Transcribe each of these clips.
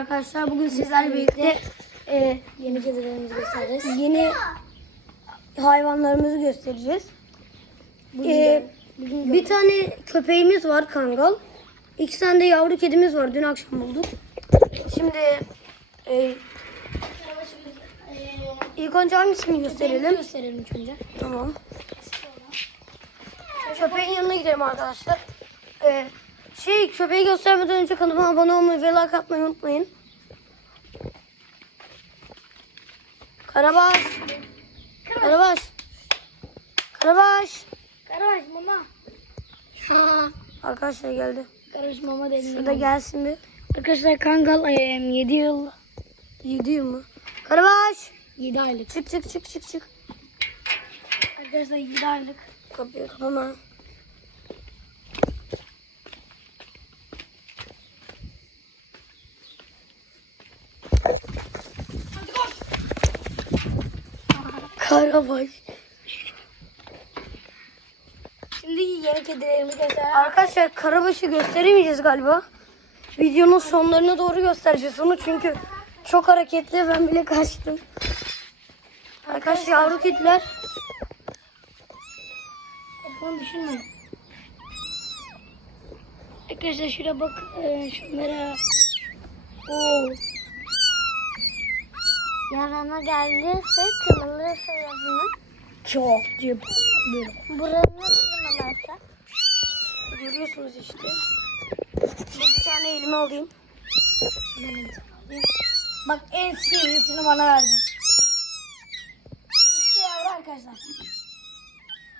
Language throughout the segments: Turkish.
arkadaşlar. Bugün sizlerle birlikte e, Yeni kedilerimizi göstereceğiz. yeni hayvanlarımızı göstereceğiz. Bugün, E, bugün bir tane köpeğimiz var kangal. İki tane de yavru kedimiz var. Dün akşam bulduk. Şimdi e, ilk önce hangisini gösterelim? gösterelim önce. Tamam. Köpeğin yanına gidelim arkadaşlar. Ee, şey köpeği göstermeden önce kanalıma abone olmayı ve like atmayı unutmayın. Karabaş. Karabaş. Karabaş. Karabaş mama. Arkadaşlar geldi. Karabaş mama dedim. Şurada gelsin bir. Arkadaşlar Kangal 7 yıl 7 yıl mı? Karabaş. 7 aylık. Çık çık çık çık çık. Arkadaşlar 7 aylık. Kapıyı kapama. Karabaş. Şimdi yeni kedilerimizi göster. Arkadaşlar karabaşı gösteremeyeceğiz galiba. Videonun sonlarına doğru göstereceğiz onu çünkü çok hareketli ben bile kaçtım. Arkadaşlar yavru kediler. Telefonu düşünme. Arkadaşlar şuraya bak. E, şunlara. Oo. Yarana gelirse kırılırsa yazını. Çok diye böyle. Buranın kırılırsa. Görüyorsunuz işte. Bir tane elime alayım. Bak en sivrisini bana verdi. İşte yavru arkadaşlar.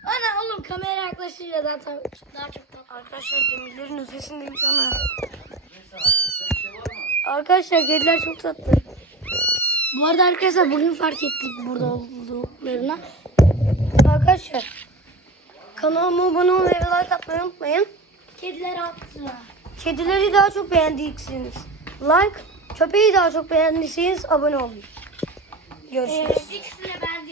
Ana oğlum kamera yaklaşınca daha, daha çok. Arkadaşlar demirlerin ötesindeyim şu an. Arkadaşlar kediler çok tatlı. Bu arada arkadaşlar bugün fark ettik burada olduklarına. Arkadaşlar kanalıma abone olmayı ve like atmayı unutmayın. Kediler attı. Kedileri daha çok beğendiyseniz like, köpeği daha çok beğendiyseniz abone olun. Görüşürüz. ikisini ben